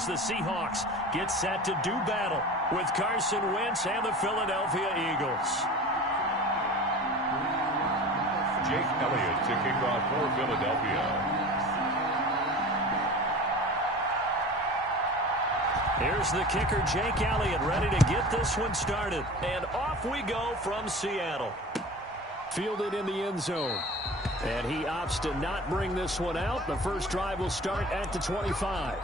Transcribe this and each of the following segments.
as the Seahawks get set to do battle with Carson Wentz and the Philadelphia Eagles. Jake Elliott to kick off for Philadelphia. Here's the kicker, Jake Elliott, ready to get this one started. And off we go from Seattle. Fielded in the end zone. And he opts to not bring this one out. The first drive will start at the 25.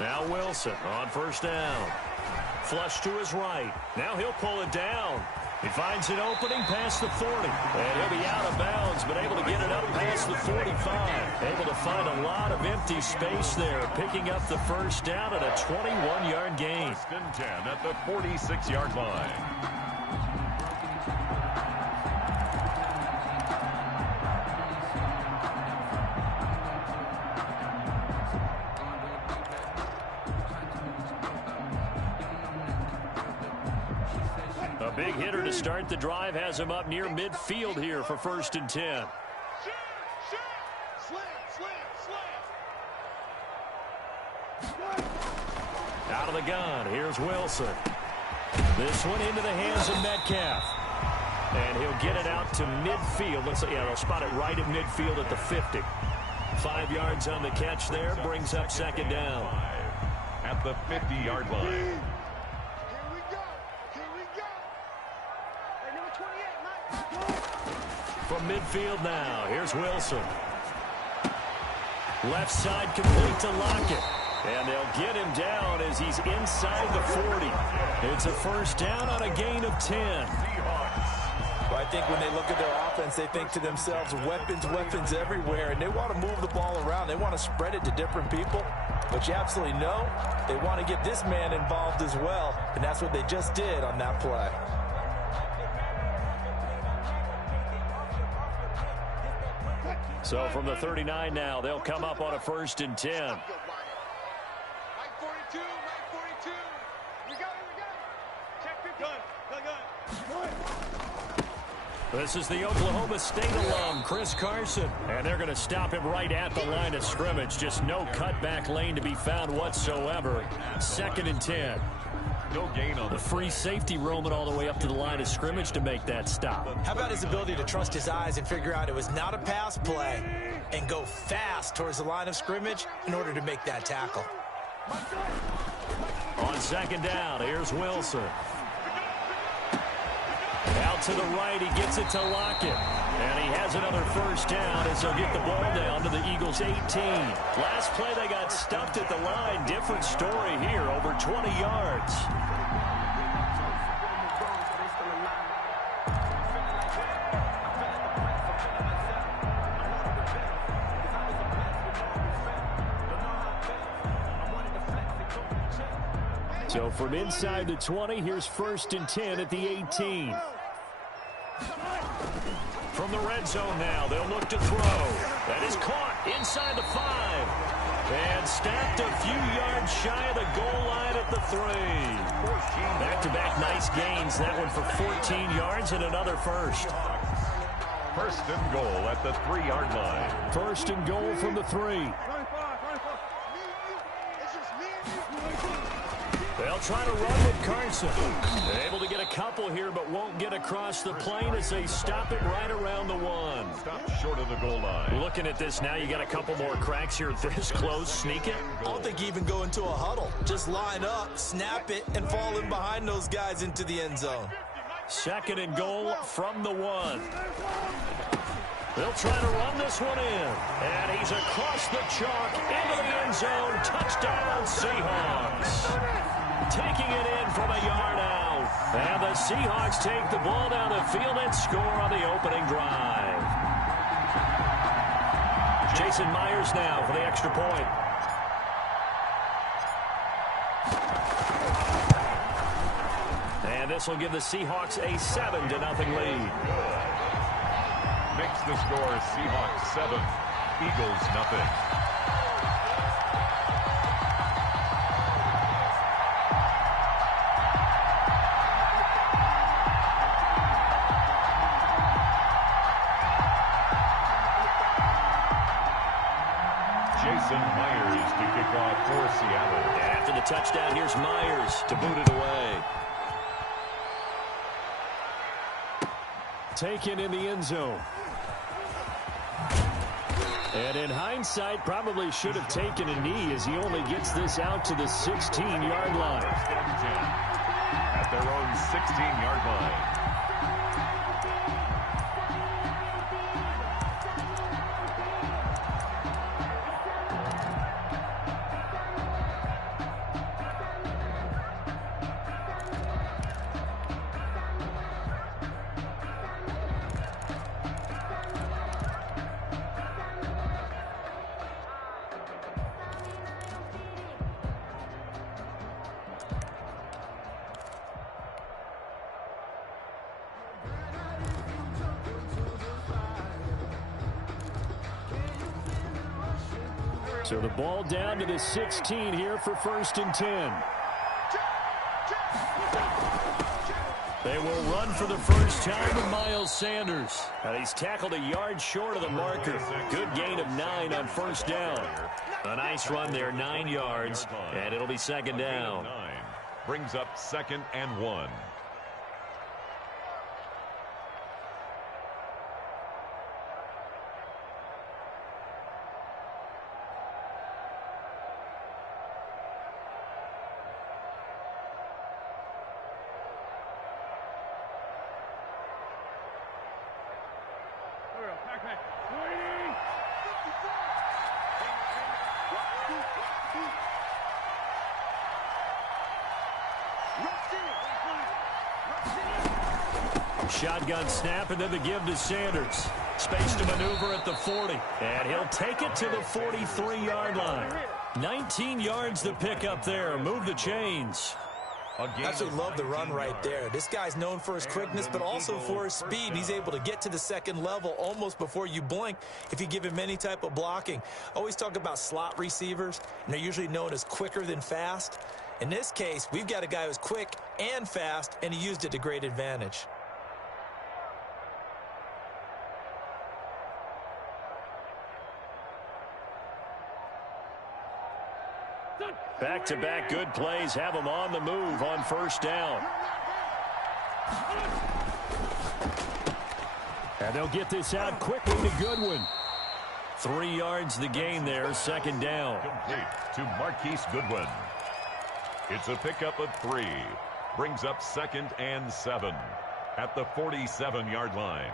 Now Wilson on first down. Flush to his right. Now he'll pull it down. He finds an opening past the 40. And he'll be out of bounds, but able to get it up past the 45. Able to find a lot of empty space there, picking up the first down at a 21-yard gain. First and 10 at the 46-yard line. A big hitter to start the drive has him up near midfield here for first and 10. Out of the gun, here's Wilson. This one into the hands of Metcalf. And he'll get it out to midfield. They'll spot it right at midfield at the 50. 5 yards on the catch there, brings up second down. At the 50-yard line. From midfield now, here's Wilson. Left side complete to Lockett. And they'll get him down as he's inside the 40. It's a first down on a gain of 10. Well, I think when they look at their offense, they think to themselves, weapons everywhere, and they want to move the ball around. They want to spread it to different people. But you absolutely know they want to get this man involved as well, and that's what they just did on that play. So from the 39 now, they'll come up on a first and 10. This is the Oklahoma State alum, Chris Carson. And they're going to stop him right at the line of scrimmage. Just no cutback lane to be found whatsoever. Second and 10. No gain on the free safety roaming all the way up to the line of scrimmage to make that stop. How about his ability to trust his eyes and figure out it was not a pass play and go fast towards the line of scrimmage in order to make that tackle. On second down, here's Wilson. Out to the right, he gets it to Lockett. And he has another first down as they'll get the ball down to the Eagles' 18. Last play, they got stuffed at the line. Different story here, over 20 yards. So from inside the 20, here's first and 10 at the 18. From the red zone now, they'll look to throw. That is caught inside the 5. And snapped a few yards shy of the goal line at the 3. Back-to-back nice gains. That one for 14 yards and another first. First and goal at the 3-yard line. First and goal from the 3. They'll try to run with Carson. They're able to get a couple here, but won't get across the plane as they stop it right around the 1. Stop short of the goal line. Looking at this now, you got a couple more cracks here this close. Sneak it. I don't think you even go into a huddle. Just line up, snap it, and fall in behind those guys into the end zone. Second and goal from the 1. They'll try to run this one in. And he's across the chalk into the end zone. Touchdown, Seahawks. Taking it in from a yard out. And the Seahawks take the ball down the field and score on the opening drive. Jason Myers now for the extra point. And this will give the Seahawks a 7-0 lead. Makes the score Seahawks 7, Eagles nothing. Myers to kick off for Seattle. After the touchdown, here's Myers to boot it away. Taken in the end zone. And in hindsight, probably should have taken a knee as he only gets this out to the 16-yard line. At their own 16-yard line. So the ball down to the 16 here for 1st and 10. They will run for the first time with Miles Sanders. And he's tackled a yard short of the marker. Good gain of 9 on 1st down. A nice run there, 9 yards, and it'll be 2nd down. Brings up 2nd and 1. Shotgun snap, and then the give to Sanders. Space to maneuver at the 40. And he'll take it to the 43-yard line. 19 yards to pick up there. Move the chains. Absolutely love the run right there. This guy's known for his quickness, but also for his speed. He's able to get to the 2nd level almost before you blink if you give him any type of blocking. Always talk about slot receivers, and they're usually known as quicker than fast. In this case, we've got a guy who's quick and fast, and he used it to great advantage. Back-to-back good plays have them on the move on 1st down. And they'll get this out quickly to Goodwin. 3 yards the gain there, 2nd down. Complete to Marquise Goodwin. It's a pickup of 3. Brings up 2nd and 7 at the 47-yard line.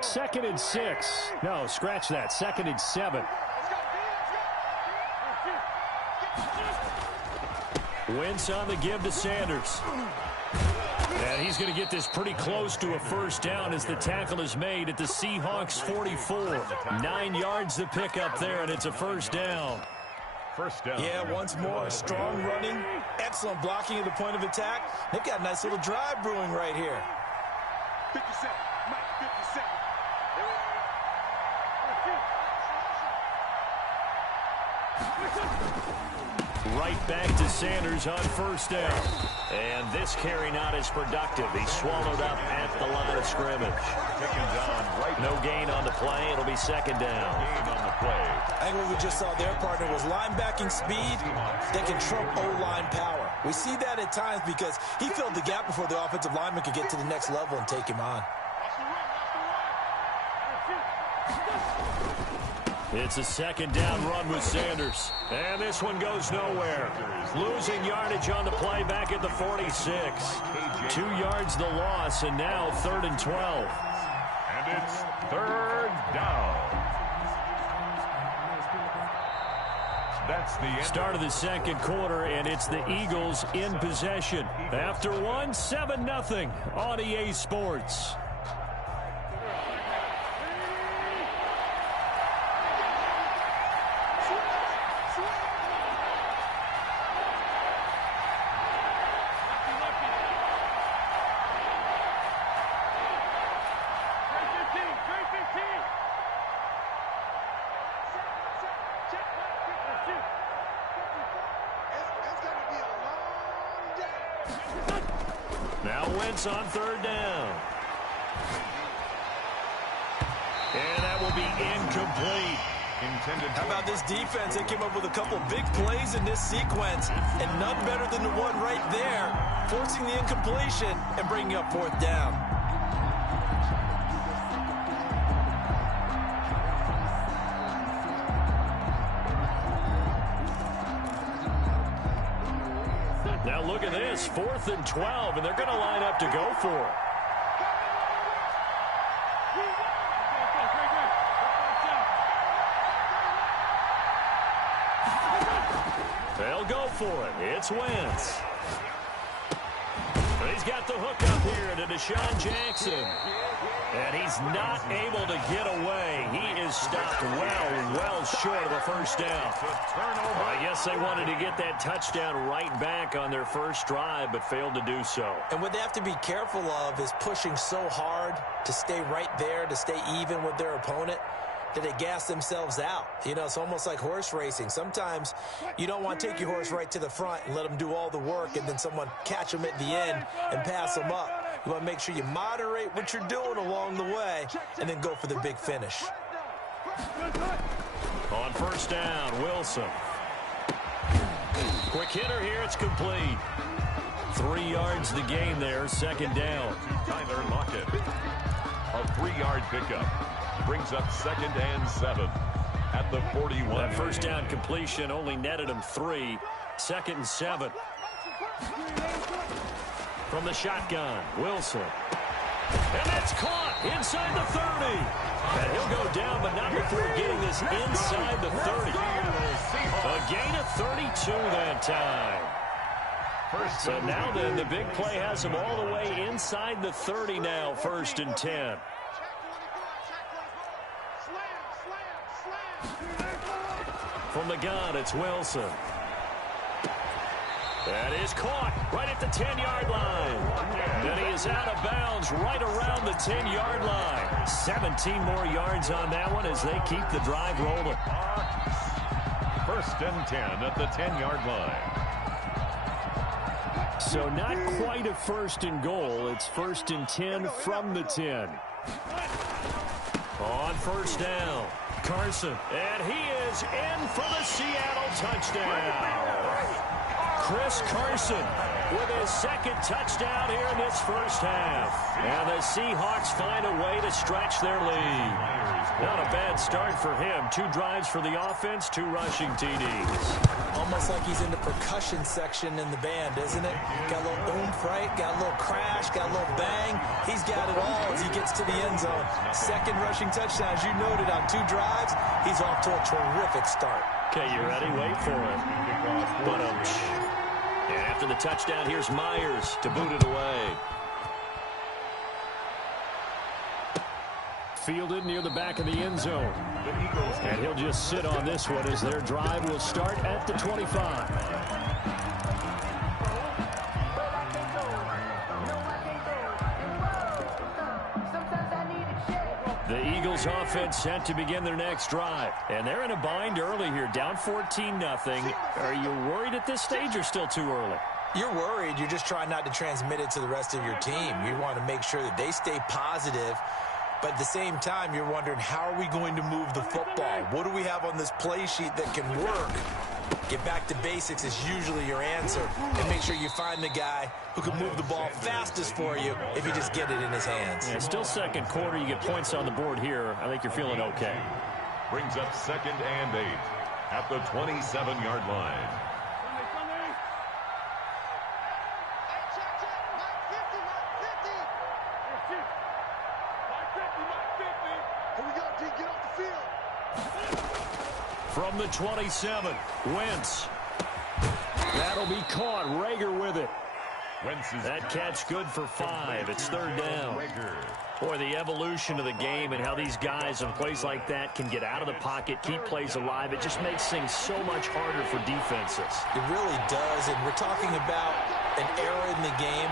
Second and 6. No, scratch that. 2nd and 7. Wentz on the give to Sanders. And he's going to get this pretty close to a 1st down as the tackle is made at the Seahawks 44. 9 yards to pick up there, and it's a 1st down. 1st down. Yeah, once more, strong running, excellent blocking at the point of attack. They've got a nice little drive brewing right here. 57, Mike, 57. Right back to Sanders on 1st down. And this carry not as productive. He's swallowed up at the line of scrimmage. No gain on the play. It'll be 2nd down. Gain on the play. I think what we just saw their partner was linebacking speed that can trump O-line power. We see that at times because he filled the gap before the offensive lineman could get to the next level and take him on. It's a 2nd down run with Sanders. And this one goes nowhere. Losing yardage on the play back at the 46. 2 yards the loss, and now 3rd and 12. And it's 3rd down. That's the end. Start of the second quarter, and it's the Eagles in possession. After one, 7-0 on EA Sports. Now Wentz on third down. And that will be incomplete. How about this defense? They came up with a couple big plays in this sequence, and none better than the one right there, forcing the incompletion and bringing up fourth down. Now look at this, 4th and 12, and they're going to line up to go for it. They'll go for it. It's Wentz. He's got the hook up here to Deshaun Jackson. And he's not able to get away. He is stopped well short of a first down. I guess they wanted to get that touchdown right back on their first drive, but failed to do so. And what they have to be careful of is pushing so hard to stay right there, to stay even with their opponent, that they gas themselves out. You know, it's almost like horse racing. Sometimes you don't want to take your horse right to the front and let them do all the work and then someone catch them at the end and pass them up. You want to make sure you moderate what you're doing along the way and then go for the big finish. On first down, Wilson. Quick hitter here, it's complete. 3 yards the game there, second down. Tyler Lockett. A 3-yard pickup. Brings up 2nd and 7 at the 41. That first down completion only netted him 3. 2nd and 7. From the shotgun, Wilson. And that's caught inside the 30. And he'll go down, but not before getting this inside the 30. A gain of 32 that time. So now then, the big play has him all the way inside the 30 now, 1st and 10. From the gun, it's Wilson. That is caught right at the 10-yard line. And he is out of bounds right around the 10-yard line. 17 more yards on that one as they keep the drive rolling. 1st and 10 at the 10-yard line. So not quite a 1st and goal. It's 1st and 10 from the 10. On first down, Carson. And he is in for the Seattle touchdown. Chris Carson with his 2nd touchdown here in this first half. And the Seahawks find a way to stretch their lead. Not a bad start for him. 2 drives for the offense, 2 rushing TDs. Almost like he's in the percussion section in the band, isn't it? Got a little oomph, right? Got a little crash, got a little bang. He's got it all as he gets to the end zone. 2nd rushing touchdown, as you noted, on 2 drives. He's off to a terrific start. Okay, you ready? Wait for it. And after the touchdown, here's Myers to boot it away. Fielded near the back of the end zone. And he'll just sit on this one as their drive will start at the 25. The Eagles offense set to begin their next drive. And they're in a bind early here, down 14-0. Are you worried at this stage or still too early? You're worried. You're just trying not to transmit it to the rest of your team. You want to make sure that they stay positive. But at the same time, you're wondering, how are we going to move the football? What do we have on this play sheet that can work? Get back to basics is usually your answer. And make sure you find the guy who can move the ball fastest for you if you just get it in his hands. Yeah, still second quarter. You get points on the board here. I think you're feeling okay. Brings up 2nd and 8 at the 27-yard line. From the 27, Wentz. That'll be caught. Rager with it. That catch good for 5. It's third down. Boy, the evolution of the game and how these guys in plays like that can get out of the pocket, keep plays alive, it just makes things so much harder for defenses. It really does, and we're talking about an era in the game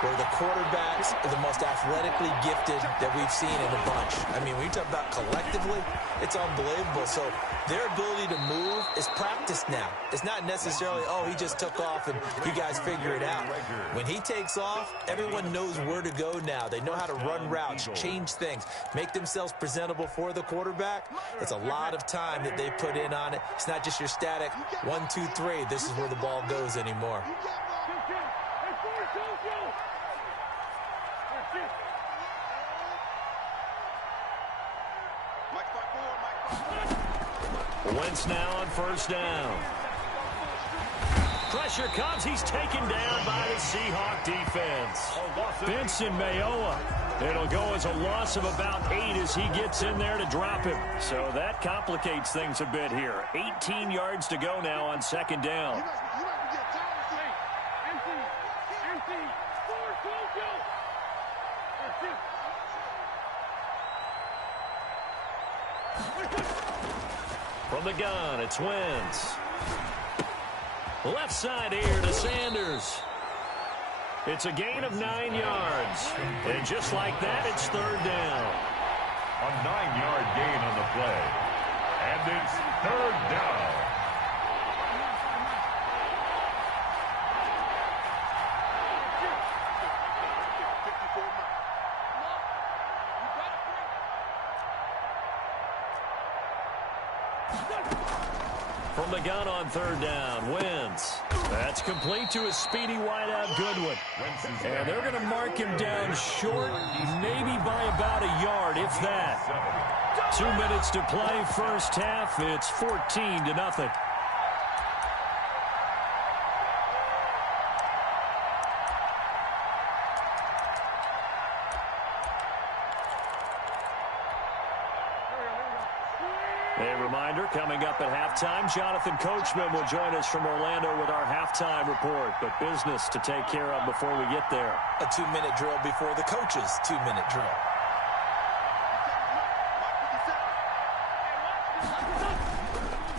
where the quarterbacks are the most athletically gifted that we've seen in a bunch. I mean, when you talk about collectively, it's unbelievable. So their ability to move is practiced now. It's not necessarily, oh, he just took off and you guys figure it out. When he takes off, everyone knows where to go now. They know how to run routes, change things, make themselves presentable for the quarterback. It's a lot of time that they put in on it. It's not just your static 1, 2, 3. This is where the ball goes anymore. Wentz now on first down. Pressure comes. He's taken down by the Seahawk defense. Benson Mayowa. It'll go as a loss of about 8 as he gets in there to drop him. So that complicates things a bit here. 18 yards to go now on second down. From the gun, it's Wentz. Left side here to Sanders. It's a gain of 9 yards. And just like that, it's third down. A 9-yard gain on the play. And it's third down. From the gun on third down, Wentz. That's complete to a speedy wideout Goodwin. And they're going to mark him down short, maybe by about a yard, if that. 2 minutes to play first half. It's 14-0. A reminder, coming up at halftime, Jonathan Coachman will join us from Orlando with our halftime report. But business to take care of before we get there. A 2-minute drill before the coach's 2-minute drill.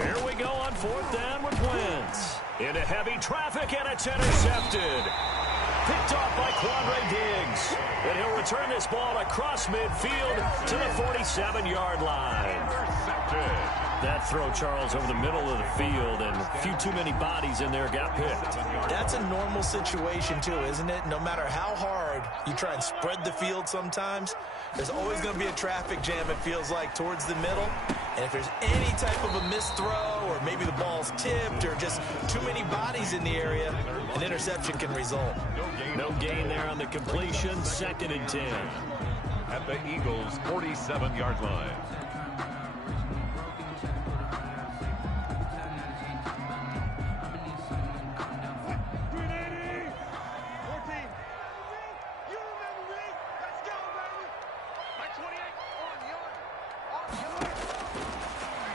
Here we go on fourth down with Wentz. Into heavy traffic, and it's intercepted. Picked off by Quandre Diggs. And he'll return this ball across midfield to the 47-yard line. That throw, Charles, over the middle of the field, and a few too many bodies in there got picked. That's a normal situation, too, isn't it? No matter how hard you try and spread the field sometimes, there's always going to be a traffic jam, it feels like, towards the middle. And if there's any type of a missed throw, or maybe the ball's tipped, or just too many bodies in the area, an interception can result. No gain there on the completion, 2nd and 10. At the Eagles' 47-yard line.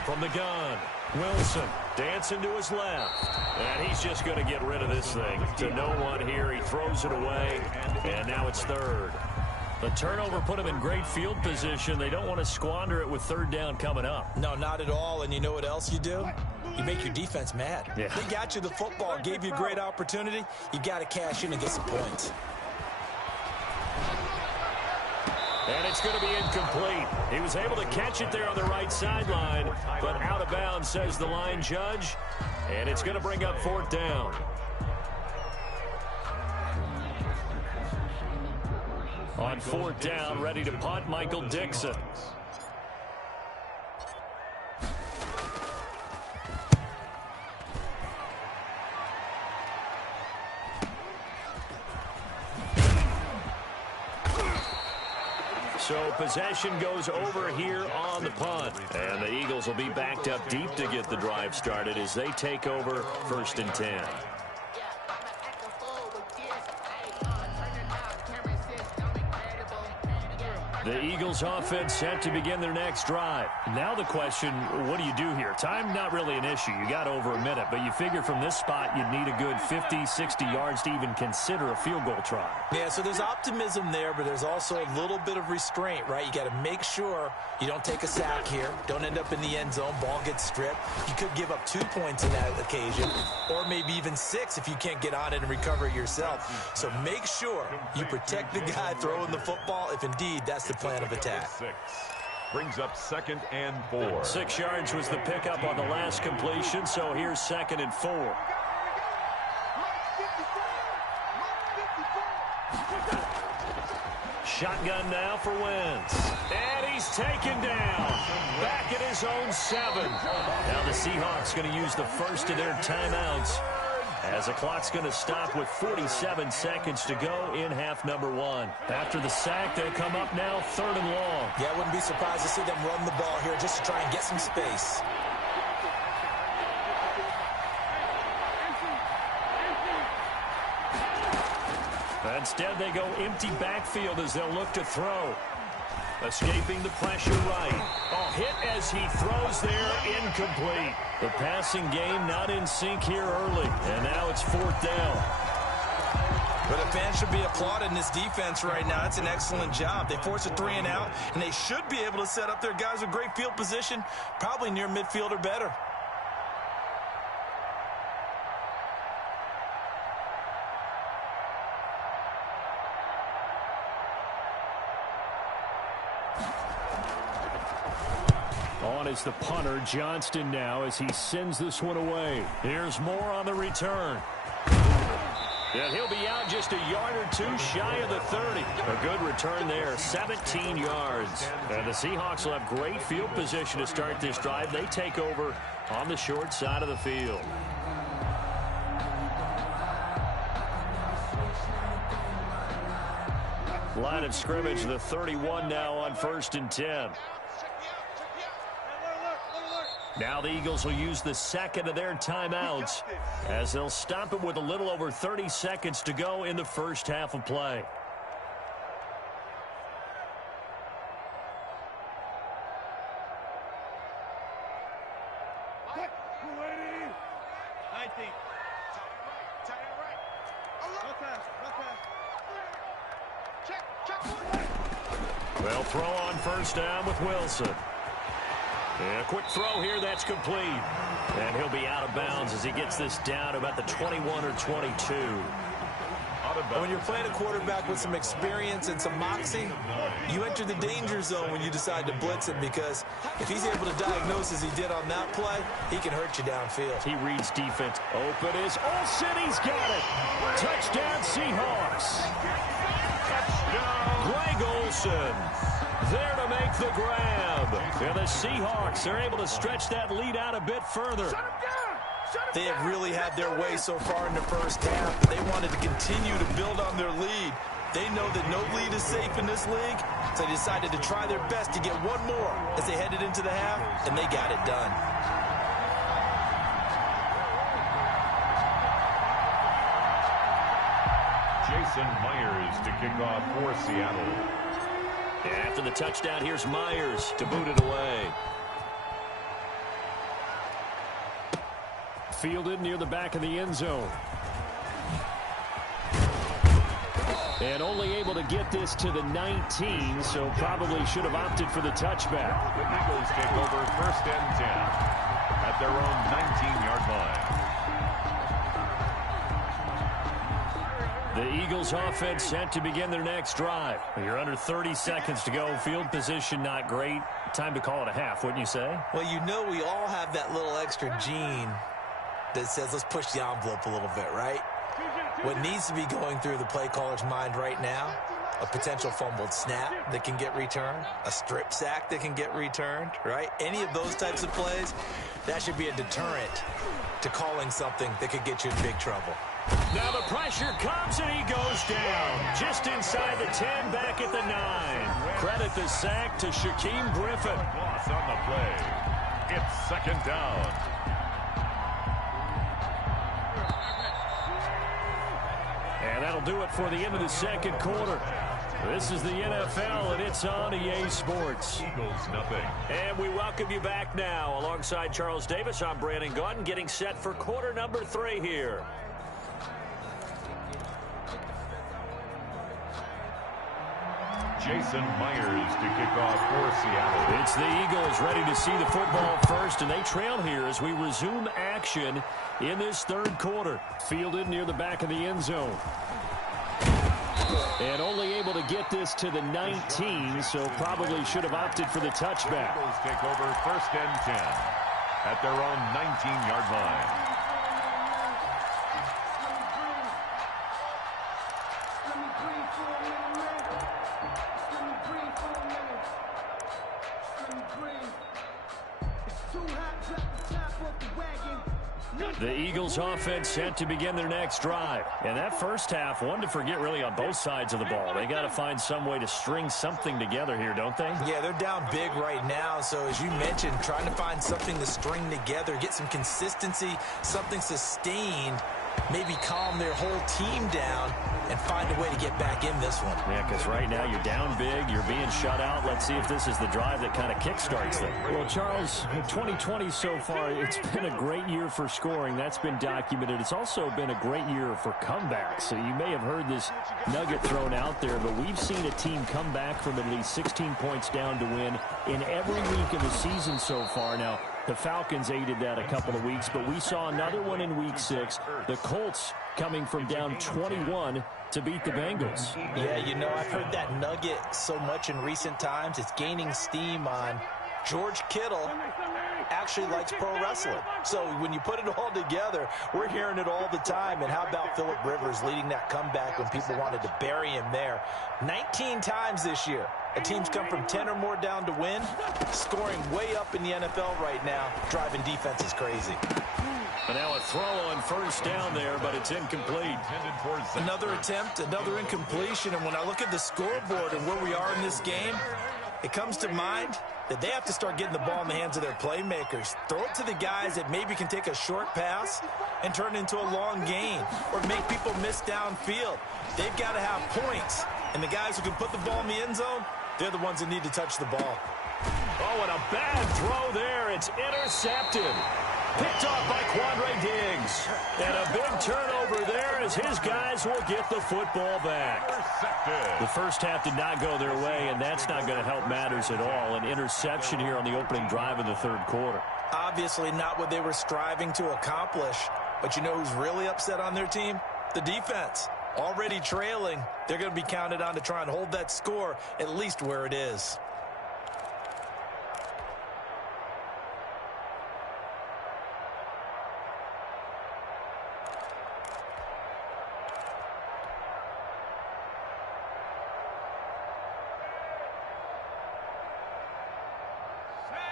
From the gun, Wilson dancing to his left. And he's just going to get rid of this thing. To no one here, he throws it away, and now it's third. The turnover put him in great field position. They don't want to squander it with third down coming up. No, not at all. And you know what else you do? You make your defense mad. Yeah. They got you the football, gave you a great opportunity. You got to cash in and get some points. And it's going to be incomplete. He was able to catch it there on the right sideline, but out of bounds, says the line judge. And it's going to bring up fourth down. On fourth down, ready to punt, Michael Dixon. So possession goes over here on the punt. And the Eagles will be backed up deep to get the drive started as they take over 1st and 10. The Eagles offense set to begin their next drive. Now the question, what do you do here? Time not really an issue. You got over a minute, but you figure from this spot you'd need a good 50, 60 yards to even consider a field goal try. Yeah, so there's optimism there, but there's also a little bit of restraint, right? You got to make sure you don't take a sack here. Don't end up in the end zone. Ball gets stripped. You could give up 2 points in that occasion, or maybe even 6 if you can't get on it and recover it yourself. So make sure you protect the guy throwing the football if indeed that's the plan of attack. 6. Brings up 2nd and 4. 6 yards was the pickup on the last completion, so here's 2nd and 4. Shotgun now for Wentz. And he's taken down. Back at his own 7. Now the Seahawks going to use the first of their timeouts, as the clock's going to stop with 47 seconds to go in half number 1. After the sack, they'll come up now 3rd and long. Yeah, I wouldn't be surprised to see them run the ball here just to try and get some space. Instead, they go empty backfield as they'll look to throw. Escaping the pressure right. Oh, hit as he throws there, incomplete. The passing game not in sync here early, and now it's 4th down. But the fans should be applauding this defense right now. It's an excellent job. They force a 3 and out, and they should be able to set up their guys with great field position, probably near midfield or better. On is the punter, Johnston, now as he sends this one away. Here's Moore on the return. And he'll be out just a yard or 2 shy of the 30. A good return there, 17 yards. And the Seahawks will have great field position to start this drive. They take over on the short side of the field. Line of scrimmage, the 31 now on 1st and 10. Now the Eagles will use the 2nd of their timeouts, as they'll stop it with a little over 30 seconds to go in the first half of play. They'll throw on 1st down with Wilson. And a quick throw here, that's complete. And he'll be out of bounds as he gets this down about the 21 or 22. When you're playing a quarterback with some experience and some moxie, you enter the danger zone when you decide to blitz him, because if he's able to diagnose as he did on that play, he can hurt you downfield. He reads defense. Open is Olsen. He's got it. Touchdown, Seahawks. Touchdown. Greg Olsen there to make the grab. And the Seahawks are able to stretch that lead out a bit further. They have really had their way so far in the first half, but they wanted to continue to build on their lead. They know that no lead is safe in this league, so they decided to try their best to get one more as they headed into the half, and they got it done. Jason Myers to kick off for Seattle. After the touchdown, here's Myers to boot it away. Fielded near the back of the end zone. And only able to get this to the 19, so probably should have opted for the touchback. The Eagles take over 1st and 10 at their own 19-yard line. The Eagles offense set to begin their next drive. You're under 30 seconds to go. Field position not great. Time to call it a half, wouldn't you say? Well, you know we all have that little extra gene that says let's push the envelope a little bit, right? What needs to be going through the play caller's mind right now, a potential fumbled snap that can get returned, a strip sack that can get returned, right? Any of those types of plays, that should be a deterrent to calling something that could get you in big trouble. Now the pressure comes and he goes down. Just inside the 10, back at the 9. Credit the sack to Shaquem Griffin. Loss on the play. It's 2nd down. And that'll do it for the end of the second quarter. This is the NFL, and it's on EA Sports. Eagles, nothing. And we welcome you back now. Alongside Charles Davis, I'm Brandon Gaudin, getting set for quarter number 3 here. Jason Myers to kick off for Seattle. It's the Eagles ready to see the football first, and they trail here as we resume action in this third quarter. Fielded near the back of the end zone. And only able to get this to the 19, so probably should have opted for the touchback. Eagles take over first and 10 at their own 19-yard line. The Eagles offense set to begin their next drive. And that first half, one to forget really on both sides of the ball. They got to find some way to string something together here, don't they? Yeah, they're down big right now. So as you mentioned, trying to find something to string together, get some consistency, something sustained, maybe calm their whole team down and find a way to get back in this one. Yeah, because right now you're down big, you're being shut out. Let's see if this is the drive that kind of kickstarts them. Well, Charles, 2020 so far, it's been a great year for scoring. That's been documented. It's also been a great year for comebacks. So you may have heard this nugget thrown out there, but we've seen a team come back from at least 16 points down to win in every week of the season so far. Now, the Falcons aided that a couple of weeks, but we saw another one in Week 6. The Colts coming from down 21 to beat the Bengals. Yeah, you know, I've heard that nugget so much in recent times. It's gaining steam on George Kittle actually likes pro wrestling. So when you put it all together, we're hearing it all the time. And how about Phillip Rivers leading that comeback when people wanted to bury him there? 19 times this year. A team's come from 10 or more down to win, scoring way up in the NFL right now. Driving defense is crazy. And now a throw on first down there, but it's incomplete. Another attempt, another incompletion. And when I look at the scoreboard and where we are in this game, it comes to mind that they have to start getting the ball in the hands of their playmakers. Throw it to the guys that maybe can take a short pass and turn it into a long gain or make people miss downfield. They've got to have points. And the guys who can put the ball in the end zone, they're the ones that need to touch the ball. Oh, and a bad throw there. It's intercepted. Picked off by Quandre Diggs. And a big turnover there as his guys will get the football back. The first half did not go their way, and that's not going to help matters at all. An interception here on the opening drive of the third quarter. Obviously not what they were striving to accomplish. But you know who's really upset on their team? The defense. Already trailing, they're going to be counted on to try and hold that score at least where it is.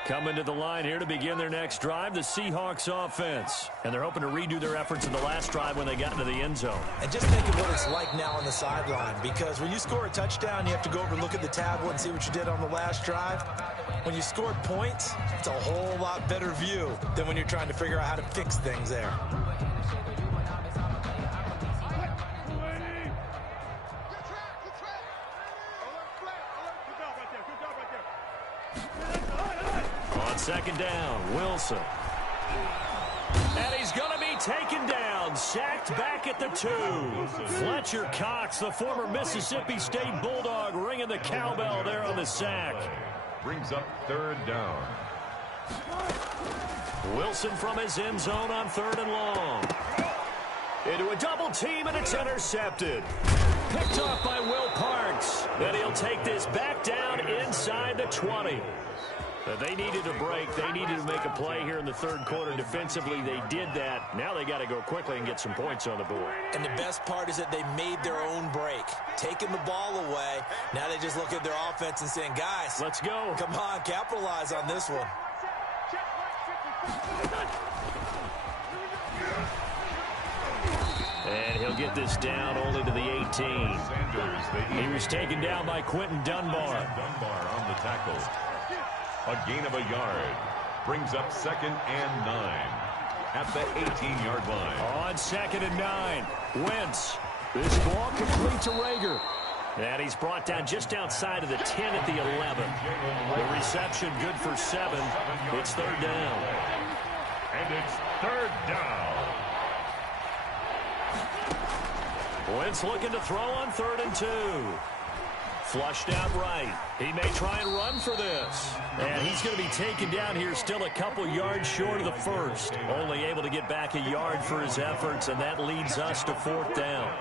Coming to the line here to begin their next drive, the Seahawks offense. And they're hoping to redo their efforts in the last drive when they got into the end zone. And just think of what it's like now on the sideline, because when you score a touchdown, you have to go over and look at the tablet and see what you did on the last drive. When you scored points, it's a whole lot better view than when you're trying to figure out how to fix things there. Second down, Wilson. And he's going to be taken down, sacked back at the 2. Fletcher Cox, the former Mississippi State Bulldog, ringing the cowbell there on the sack. Brings up third down. Wilson from his end zone on 3rd and long. Into a double team, and it's intercepted. Picked off by Will Parks. And he'll take this back down inside the 20. They needed a break. They needed to make a play here in the third quarter. Defensively, they did that. Now they got to go quickly and get some points on the board. And the best part is that they made their own break, taking the ball away. Now they just look at their offense and saying, guys, let's go. Come on, capitalize on this one. And he'll get this down only to the 18. Sanders, he was taken down by Quentin Dunbar. Dunbar on the tackle. A gain of a yard. Brings up 2nd and 9 at the 18-yard line. On 2nd and 9. Wentz. This ball complete to Rager. And he's brought down just outside of the 10 at the 11. The reception good for 7. It's third down. And it's third down. Wentz looking to throw on 3rd and 2. Flushed out right. He may try and run for this. And he's going to be taken down here still a couple yards short of the first. Only able to get back a yard for his efforts, and that leads us to 4th down.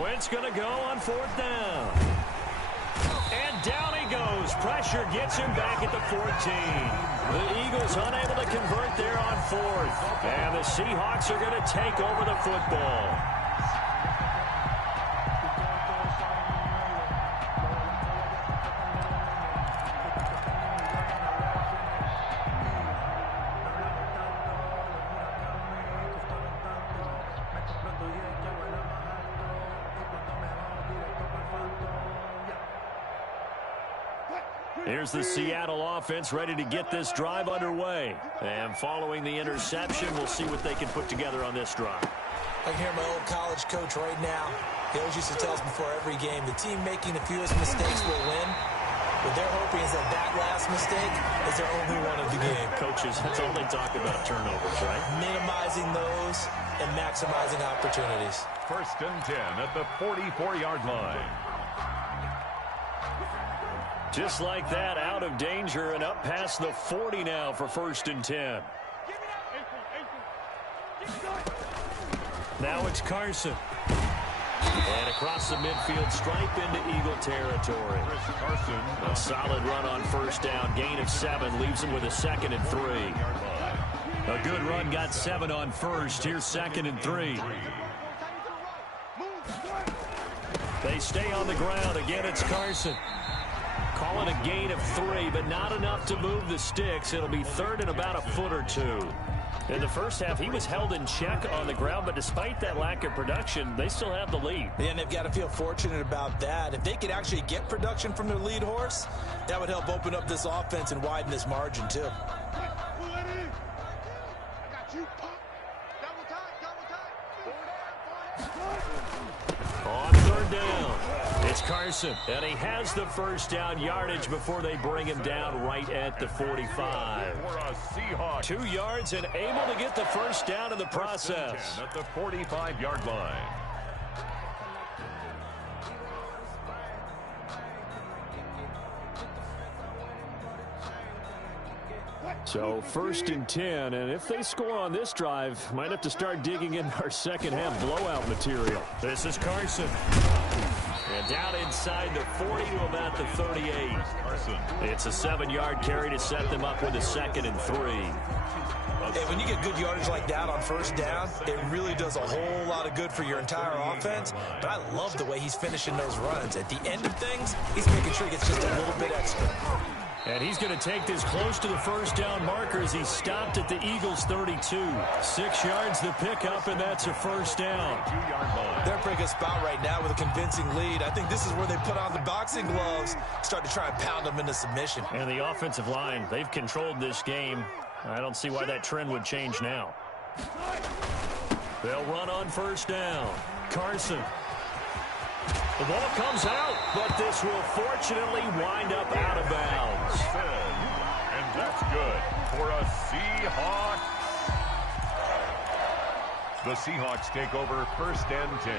Wentz going to go on 4th down. And down he goes. Pressure gets him back at the 14. The Eagles unable to convert there on 4th. And the Seahawks are going to take over the football. Here's the Seattle offense ready to get this drive underway. And following the interception, we'll see what they can put together on this drive. I can hear my old college coach right now. He always used to tell us before every game, the team making the fewest mistakes will win. What they're hoping is that last mistake is their only one of the game. Coaches, that's all they talk about, turnovers, right? Minimizing those and maximizing opportunities. 1st and 10 at the 44-yard line. Just like that, out of danger and up past the 40 now for 1st and 10. Now it's Carson. And across the midfield stripe into Eagle territory. A solid run on 1st down. Gain of 7 leaves him with a 2nd and 3. A good run got 7 on 1st. Here's 2nd and 3. They stay on the ground. Again, it's Carson. Call it a gain of 3, but not enough to move the sticks. It'll be 3rd and about a foot or 2. In the first half, he was held in check on the ground, but despite that lack of production, they still have the lead. Yeah, and they've got to feel fortunate about that. If they could actually get production from their lead horse, that would help open up this offense and widen this margin, too. On 3rd down, it's Carson, and he has the 1st down yardage before they bring him down right at the 45. 2 yards and able to get the 1st down in the process. At the 45-yard line. So 1st and 10, and if they score on this drive, might have to start digging in our second half blowout material. This is Carson. And down inside the 40 to about the 38. It's a 7-yard carry to set them up with a 2nd and 3. Hey, when you get good yardage like that on 1st down, it really does a whole lot of good for your entire offense. But I love the way he's finishing those runs. At the end of things, he's making sure he gets just a little bit extra. And he's going to take this close to the 1st down marker as he stopped at the Eagles' 32. 6 yards the pickup, and that's a 1st down. They're in a pretty good spot right now with a convincing lead. I think this is where they put on the boxing gloves, start to try and pound them into submission. And the offensive line, they've controlled this game. I don't see why that trend would change now. They'll run on 1st down. Carson. The ball comes out, but this will fortunately wind up out of bounds. And that's good for a Seahawks. The Seahawks take over 1st and 10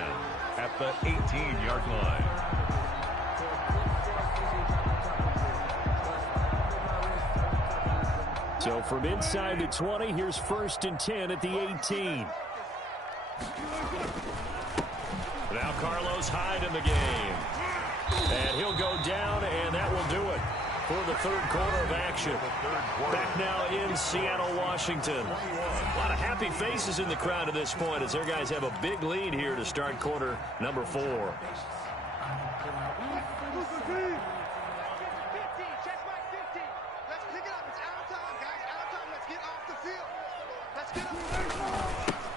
at the 18-yard line. So from inside the 20, here's 1st and 10 at the 18. Now Carlos Hyde in the game. And he'll go down, and that will do it for the 3rd quarter of action. Back now in Seattle, Washington. A lot of happy faces in the crowd at this point as their guys have a big lead here to start quarter number 4.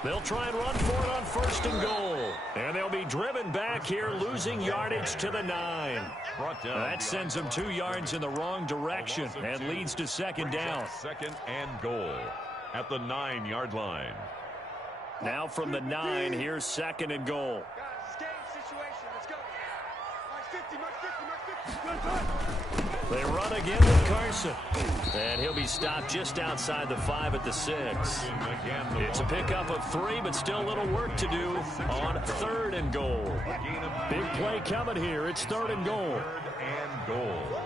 They'll try and run for it on 1st and goal. And they'll be driven back here, losing yardage to the 9. That sends them 2 yards in the wrong direction and leads to 2nd down. 2nd and goal at the 9-yard line. Now from the 9, here's 2nd and goal. They run again with Carson. And he'll be stopped just outside the 5 at the 6. It's a pickup of 3, but still a little work to do on 3rd and goal. Big play coming here. It's 3rd and goal. 3rd and goal.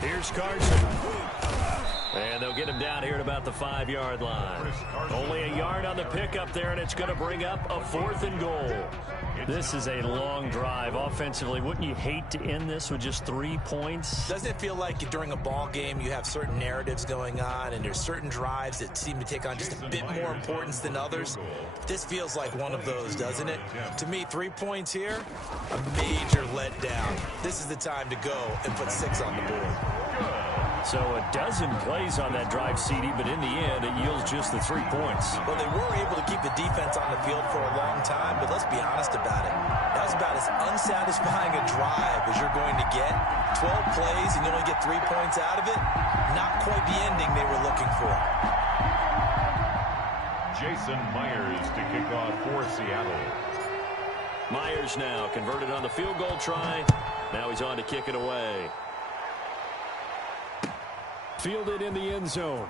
Here's Carson. And they'll get him down here at about the 5-yard line. Only a yard on the pickup there, and it's going to bring up a 4th and goal. This is a long drive offensively. Wouldn't you hate to end this with just 3 points? Doesn't it feel like during a ball game you have certain narratives going on and there's certain drives that seem to take on just a bit more importance than others? This feels like one of those, doesn't it? To me, 3 points here, a major letdown. This is the time to go and put 6 on the board. So a dozen plays on that drive, CD, but in the end, it yields just the 3 points. Well, they were able to keep the defense on the field for a long time, but let's be honest about it. That was about as unsatisfying a drive as you're going to get. 12 plays and you only get 3 points out of it. Not quite the ending they were looking for. Jason Myers to kick off for Seattle. Myers now converted on the field goal try. Now he's on to kick it away. Fielded in the end zone.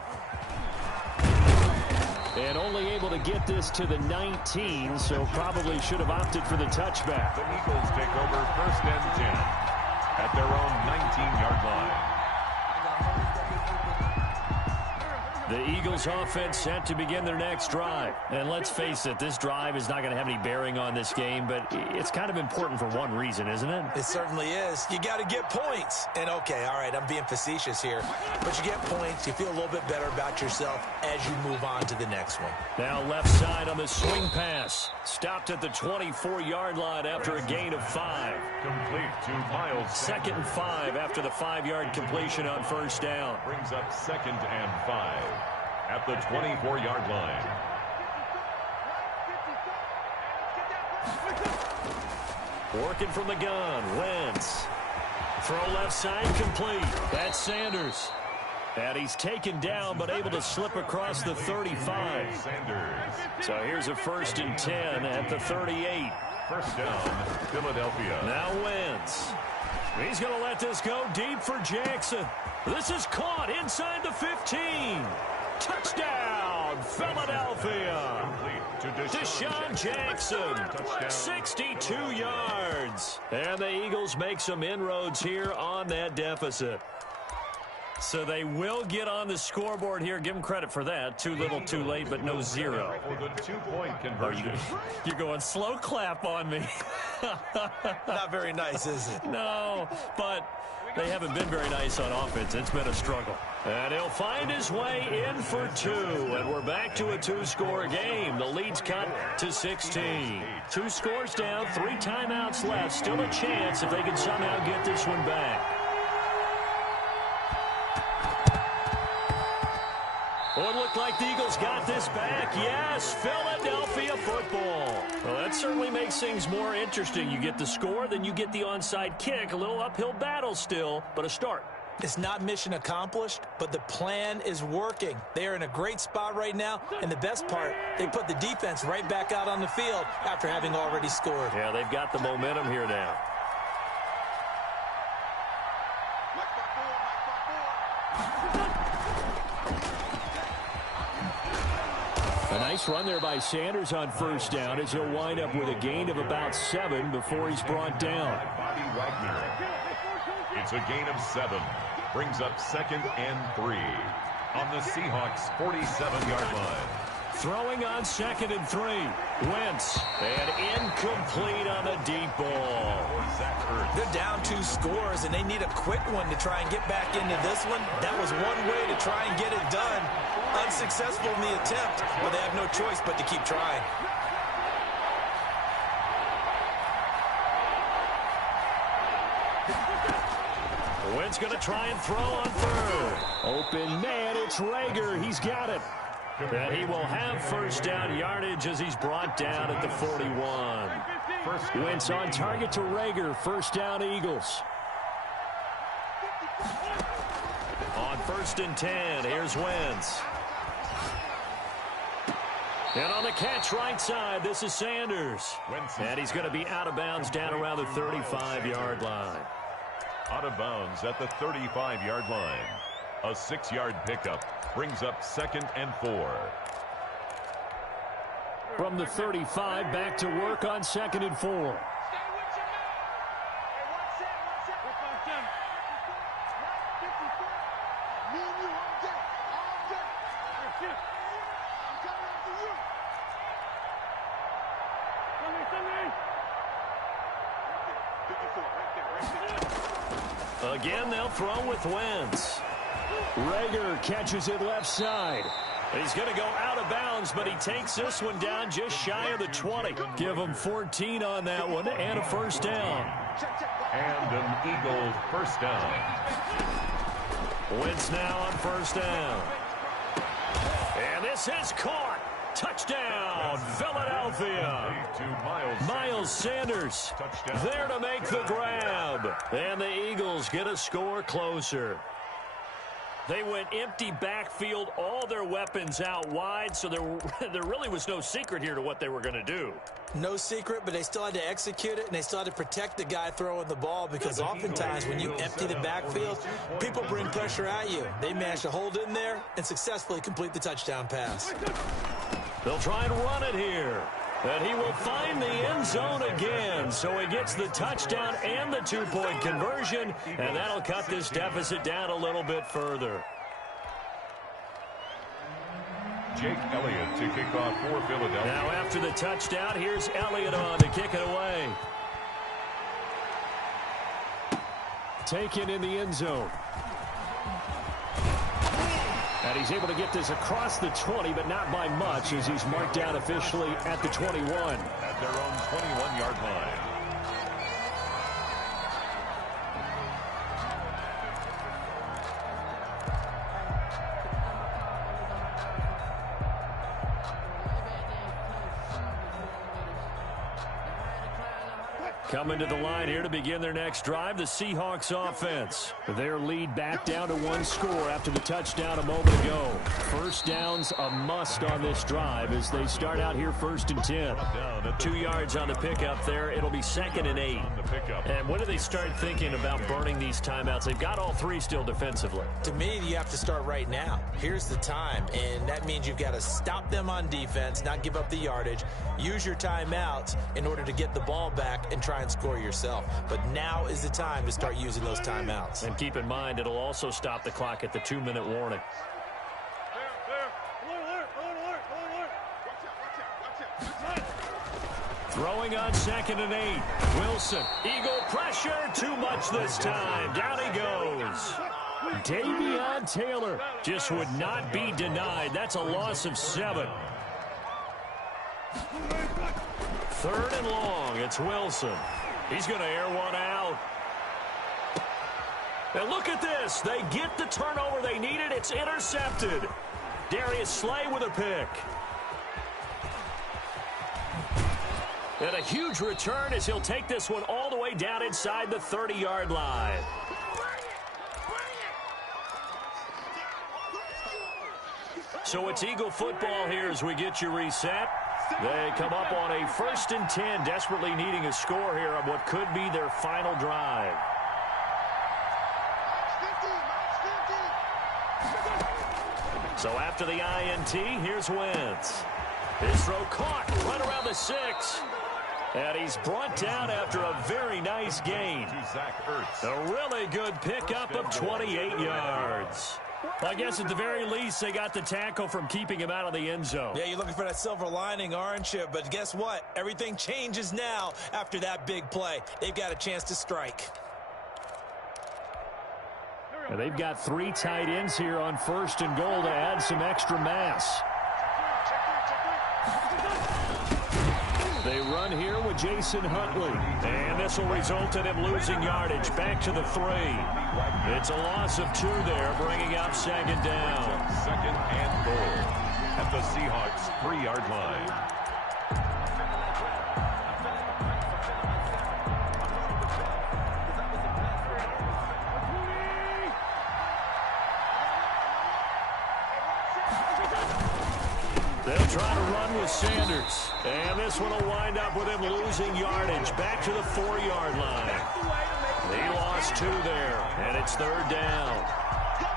And only able to get this to the 19, so probably should have opted for the touchback. The Eagles take over 1st and 10 at their own 19-yard line. The Eagles offense set to begin their next drive. And let's face it, this drive is not going to have any bearing on this game, but it's kind of important for one reason, isn't it? It certainly is. You got to get points. And okay, all right, I'm being facetious here, but you get points, you feel a little bit better about yourself as you move on to the next one. Now left side on the swing pass. Stopped at the 24-yard line after a gain of 5. Complete to Miles. 2nd and 5 after the 5-yard completion on 1st down. Brings up 2nd and 5 at the 24-yard line. Working from the gun, Wentz. Throw left side complete. That's Sanders. And he's taken down, but able to slip across the 35. Sanders. So here's a 1st and 10 at the 38. 1st down, Philadelphia. Now Wentz. He's going to let this go deep for Jackson. This is caught inside the 15. Touchdown, Philadelphia. Deshaun Jackson, 62 yards. And the Eagles make some inroads here on that deficit. So they will get on the scoreboard here. Give them credit for that. Too little, too late, but no 0. For the 2-point conversion. You're going slow clap on me. Not very nice, is it? No, but they haven't been very nice on offense. It's been a struggle. And he'll find his way in for 2. And we're back to a 2-score game. The lead's cut to 16. 2 scores down, 3 timeouts left. Still a chance if they can somehow get this one back. Oh, it looked like the Eagles got this back. Yes, Philadelphia football. Well, that certainly makes things more interesting. You get the score, then you get the onside kick. A little uphill battle still, but a start. It's not mission accomplished, but the plan is working. They are in a great spot right now, and the best part, they put the defense right back out on the field after having already scored. Yeah, they've got the momentum here now. A nice run there by Sanders on 1st down as he'll wind up with a gain of about 7 before he's brought down. Bobby Wagner. It's a gain of 7. Brings up 2nd and 3 on the Seahawks' 47-yard line. Throwing on 2nd and 3. Wentz. And incomplete on the deep ball. They're down 2 scores, and they need a quick one to try and get back into this one. That was one way to try and get it done. Unsuccessful in the attempt, but they have no choice but to keep trying. Wentz going to try and throw on third. Open man, it's Rager. He's got it. And he will have first down yardage as he's brought down at the 41. Wentz on target to Rager. First down, Eagles. On 1st and 10, here's Wentz. And on the catch right side, this is Sanders. And he's going to be out of bounds down around the 35-yard line. Out of bounds at the 35-yard line. A 6-yard pickup brings up 2nd and 4. From the 35, back to work on 2nd and 4. Again, they'll throw with Wentz. Rager catches it left side. He's going to go out of bounds, but he takes this one down just shy of the 20. Give him 14 on that one and a first down. And an Eagle first down. Wentz now on first down. And this is caught. Touchdown, Philadelphia. Miles Sanders there to make the grab. And the Eagles get a score closer. They went empty backfield, all their weapons out wide, so there really was no secret here to what they were going to do. No secret, but they still had to execute it, and they still had to protect the guy throwing the ball, because oftentimes when you empty the backfield, people bring pressure at you. They managed to hold in there and successfully complete the touchdown pass. They'll try and run it here. And he will find the end zone again. So he gets the touchdown and the 2-point conversion. And that'll cut this deficit down a little bit further. Jake Elliott to kick off for Philadelphia. Now after the touchdown, here's Elliott on to kick it away. Taken in the end zone. And he's able to get this across the 20, but not by much, as he's marked down officially at the 21. At their own 21-yard line. Coming to the line here to begin their next drive, the Seahawks offense. Their lead back down to 1 score after the touchdown a moment ago. First down's a must on this drive as they start out here 1st and 10. 2 yards on the pickup there. It'll be 2nd and 8. And when do they start thinking about burning these timeouts? They've got all 3 still defensively. To me, you have to start right now. Here's the time, and that means you've got to stop them on defense, not give up the yardage, use your timeouts in order to get the ball back and try and score yourself. But now is the time to start using those timeouts. And keep in mind, it'll also stop the clock at the 2-minute warning. Throwing on 2nd and 8. Wilson. Eagle pressure. Too much this time. Down he goes. Davion Taylor just would not be denied. That's a loss of 7. 3rd and long. It's Wilson. He's going to air one out. And look at this. They get the turnover they needed. It's intercepted. Darius Slay with a pick. And a huge return as he'll take this one all the way down inside the 30-yard line. So it's Eagle football here as we get you reset. They come up on a 1st and 10, desperately needing a score here on what could be their final drive. So after the INT, here's Wentz. His throw caught right around the 6. And he's brought down after a very nice gain. A really good pickup of 28 yards. I guess at the very least, they got the tackle from keeping him out of the end zone. Yeah, you're looking for that silver lining, aren't you? But guess what? Everything changes now after that big play. They've got a chance to strike. And they've got 3 tight ends here on 1st and goal to add some extra mass. They run here with with Jason Huntley. And this will result in him losing yardage back to the 3. It's a loss of 2 there, bringing up second down. Second and goal at the Seahawks' 3-yard line. They'll try to run with Sanders. And this one will wind up with him losing yardage back to the 4-yard line. He lost 2 there, and it's third down.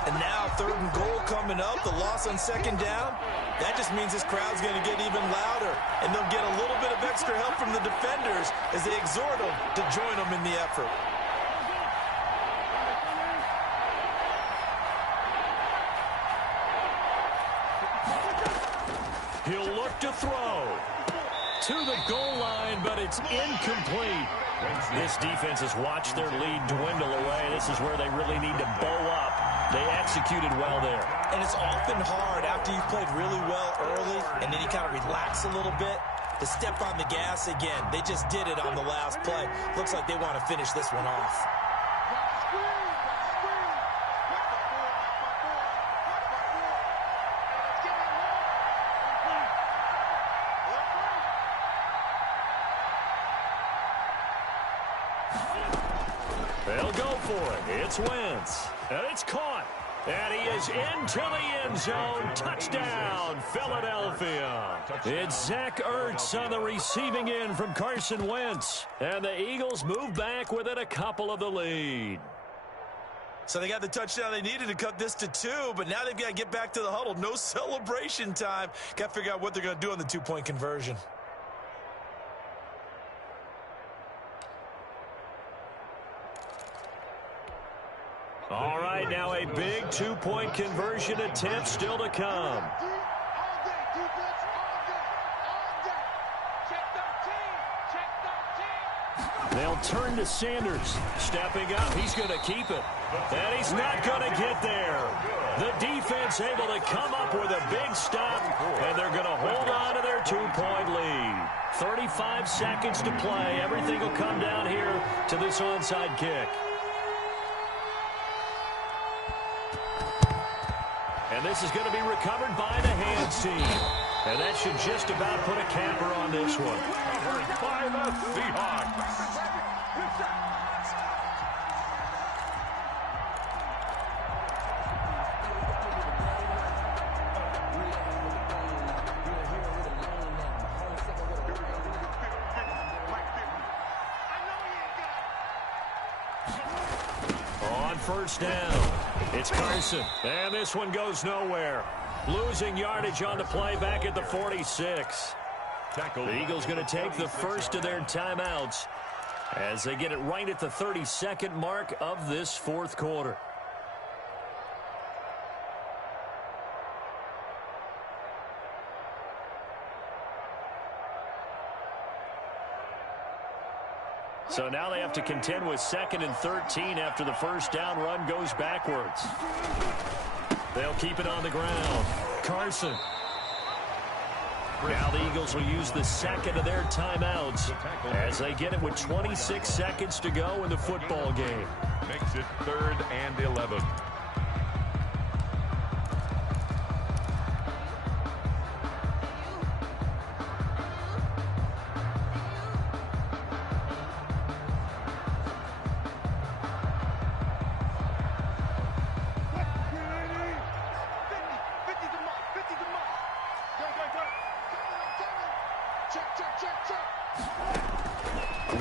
And now 3rd and goal coming up, the loss on second down. That just means this crowd's going to get even louder, and they'll get a little bit of extra help from the defenders as they exhort them to join them in the effort. He'll look to throw to the goal line, but it's incomplete. This defense has watched their lead dwindle away. This is where they really need to bow up. They executed well there. And it's often hard after you've played really well early and then you kind of relax a little bit to step on the gas again. They just did it on the last play. Looks like they want to finish this one off. They'll go for it. It's Wentz. And it's caught. And he is into the end zone. Touchdown, Philadelphia. It's Zach Ertz on the receiving end from Carson Wentz. And the Eagles move back within a couple of the lead. So they got the touchdown they needed to cut this to 2, but now they've got to get back to the huddle. No celebration time. Got to figure out what they're going to do on the 2-point conversion. All right, now a big 2-point conversion attempt still to come. They'll turn to Sanders. Stepping up, he's going to keep it. And he's not going to get there. The defense able to come up with a big stop, and they're going to hold on to their 2-point lead. 35 seconds to play. Everything will come down here to this onside kick. And this is going to be recovered by the hands team. And that should just about put a capper on this one. Covered by the Seahawks. On first down, it's Carson. And this one goes nowhere. Losing yardage on the play back at the 46. The Eagles going to take the first of their timeouts as they get it right at the 32nd mark of this fourth quarter. So now they have to contend with 2nd and 13 after the first down run goes backwards. They'll keep it on the ground. Carson. Now the Eagles will use the second of their timeouts as they get it with 26 seconds to go in the football game. Makes it 3rd and 11.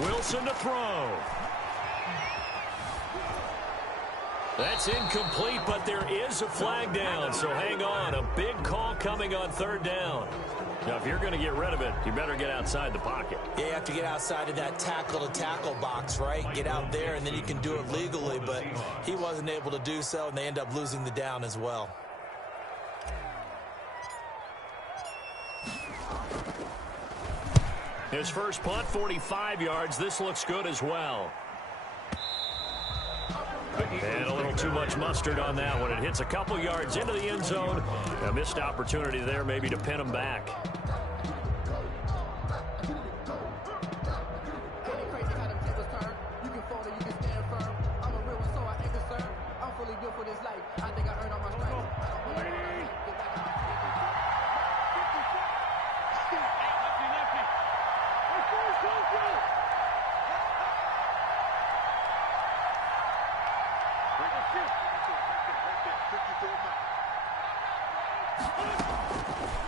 Wilson to throw. That's incomplete, but there is a flag down, so hang on. A big call coming on 3rd down. Now, if you're going to get rid of it, you better get outside the pocket. Yeah, you have to get outside of that tackle-to-tackle box, right? Get out there, and then you can do it legally, but he wasn't able to do so, and they end up losing the down as well. His first punt, 45 yards. This looks good as well. And a little too much mustard on that one. It hits a couple yards into the end zone. A missed opportunity there maybe to pin him back.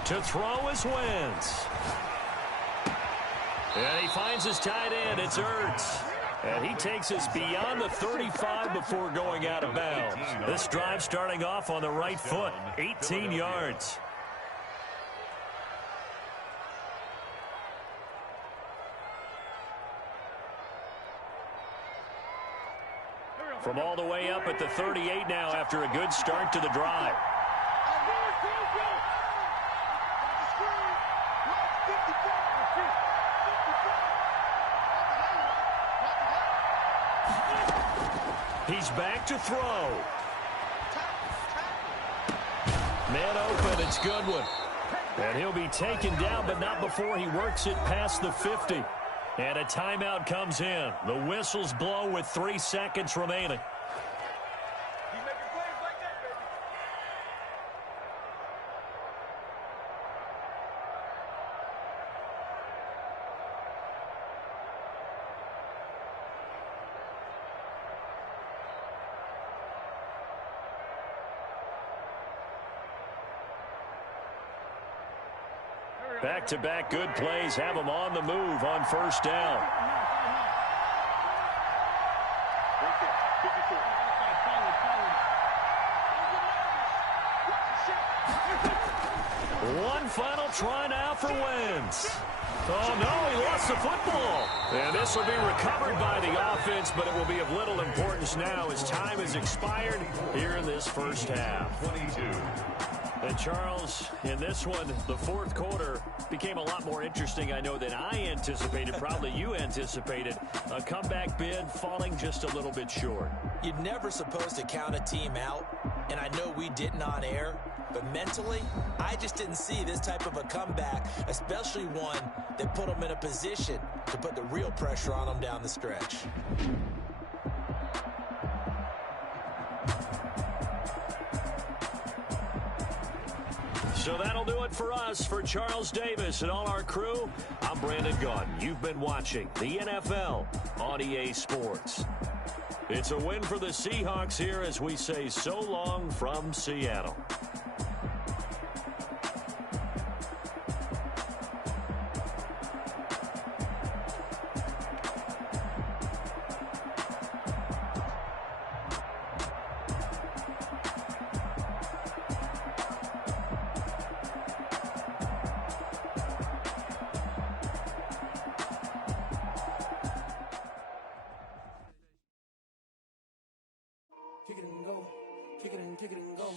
To throw is Wentz. And he finds his tight end. It's Ertz. And he takes us beyond the 35 before going out of bounds. This drive starting off on the right foot, 18 yards. From all the way up at the 38 now after a good start to the drive. He's back to throw. Man open, it's Goodwin. And he'll be taken down, but not before he works it past the 50. And a timeout comes in. The whistles blow with 3 seconds remaining. Back-to-back good plays have him on the move on first down. One final try now for Wentz. Oh, no, he lost the football. And this will be recovered by the offense, but it will be of little importance now as time has expired here in this first half. 22. And Charles, in this one, the fourth quarter became a lot more interesting, I know, than I anticipated. Probably you anticipated. A comeback bid falling just a little bit short. You're never supposed to count a team out, and I know we didn't on air, but mentally, I just didn't see this type of a comeback, especially one that put them in a position to put the real pressure on them down the stretch. So that'll do it for us. For Charles Davis and all our crew, I'm Brandon Gaudin. You've been watching the NFL on EA Sports. It's a win for the Seahawks here as we say so long from Seattle. Kick it and go.